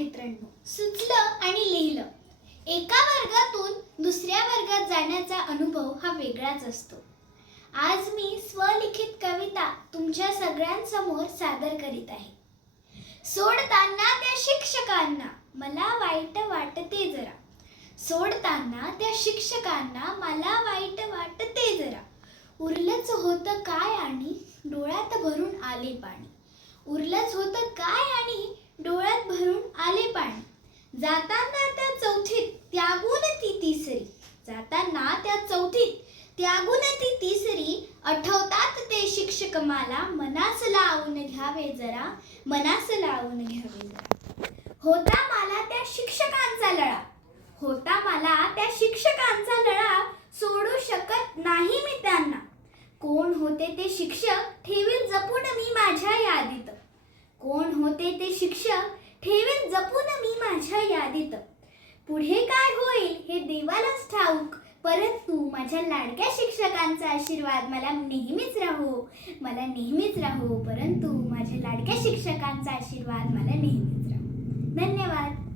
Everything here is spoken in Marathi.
मित्रांनो, सुचलं आणि लिहिलं. एका वर्गातून दुसऱ्या वर्गात जाण्याचा अनुभव हा वेगळाच असतो. आज मी स्वलिखित कविता तुमच्या सगळ्यांसमोर सादर करीत आहे. सोडताना त्या शिक्षकांना मला वाईट वाटते जरा. सोडताना त्या शिक्षकांना मला वाईट वाटते जरा. उरलंच होतं काय आणि डोळ्यात भरून आले पाणी. उरलंच होतं काय आणि डोळ्यात भरून आले पाणी. जाताना त्या चौथीत त्यागून ती तिसरी. जाताना त्या चौथीत त्यागून ती तिसरी. आठवतात ते शिक्षक मला मनास लावून घ्यावे जरा. मनास लावून घ्यावे जरा. होता मला त्या शिक्षकांचा लळा. होता मला त्या शिक्षकांचा लळा. सोडू शकत नाही मी त्यांना. कोण होते ते शिक्षक ठेवील जपून मी माझ्या यादीत. कोण होते ते शिक्षक ठेवील जपून मी माझ्या यादीत. पुढे काय होईल हे देवालाच ठाऊक, परंतु माझ्या लाडक्या शिक्षकांचा आशीर्वाद मला नेहमीच राहो. मला नेहमीच राहो, परंतु माझ्या लाडक्या शिक्षकांचा आशीर्वाद मला नेहमीच राहो. धन्यवाद.